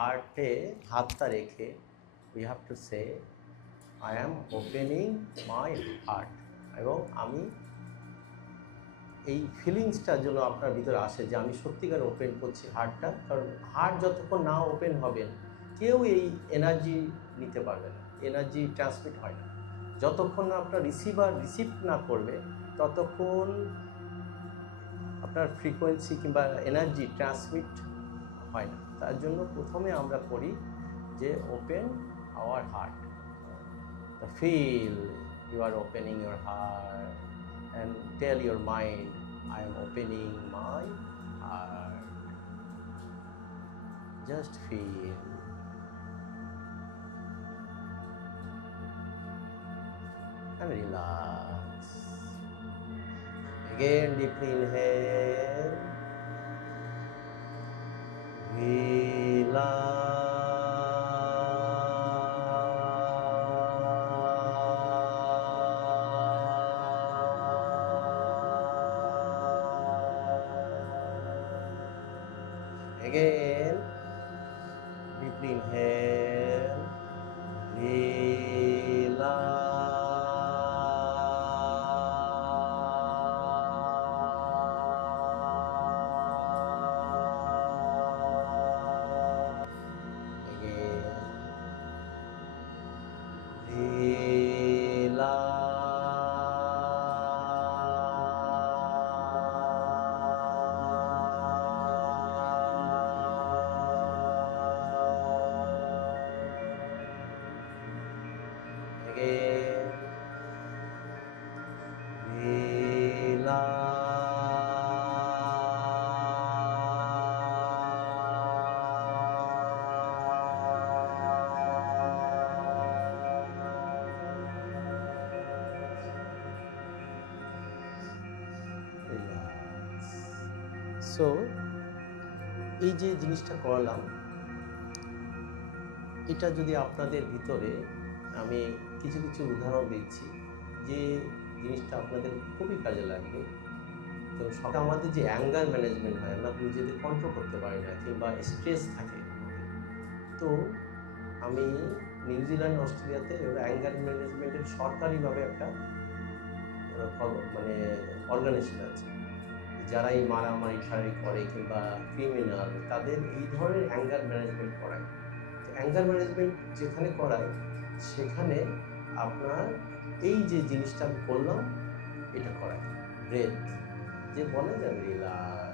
হার্টে হাতটা রেখে we have to say I am opening my heart, এবং আমি এই ফিলিংসটা যেন আপনার ভিতরে আসে যে আমি সত্যিকার ওপেন করছি হার্টটা। কারণ হার্ট যতক্ষণ না ওপেন হবেন কেউ এই এনার্জি নিতে পারবে না, এনার্জি ট্রান্সমিট হয় না। যতক্ষণ না আপনার রিসিভার রিসিভ না করবে ততক্ষণ আপনার ফ্রিকোয়েন্সি কিংবা এনার্জি ট্রান্সমিট হয় না। তার জন্য প্রথমে আমরা করি যে open hour heart, the feel you are opening your heart and tell your mind I am opening my heart. Just feel and relax. Again deeply inhale, again deeply inhale, so এই যে জিনিসটা করলাম, এটা যদি আপনাদের ভিতরে আমি কিছু কিছু উদাহরণ দিচ্ছি যে জিনিসটা আপনাদের খুবই কাজে লাগবে। তো সব আমাদের যে অ্যাঙ্গার ম্যানেজমেন্ট হয়, আমরা নিজেদের কন্ট্রোল করতে পারি না কিংবা স্ট্রেস থাকে আমাদের। তো আমি নিউজিল্যান্ড, অস্ট্রেলিয়াতে অ্যাঙ্গার ম্যানেজমেন্টের সরকারিভাবে একটা মানে অর্গানাইজেশন আছে, যারা এই মারামারি ঠারারি করে কিংবা ক্রিমিনাল তাদের এই ধরনের অ্যাঙ্গার ম্যানেজমেন্ট করায়। তো অ্যাঙ্গার ম্যানেজমেন্ট যেখানে করায় সেখানে আপনার এই যে জিনিসটা আমি করলাম এটা করায়, ব্রেথ যে বলে যে রিল্যাক্স,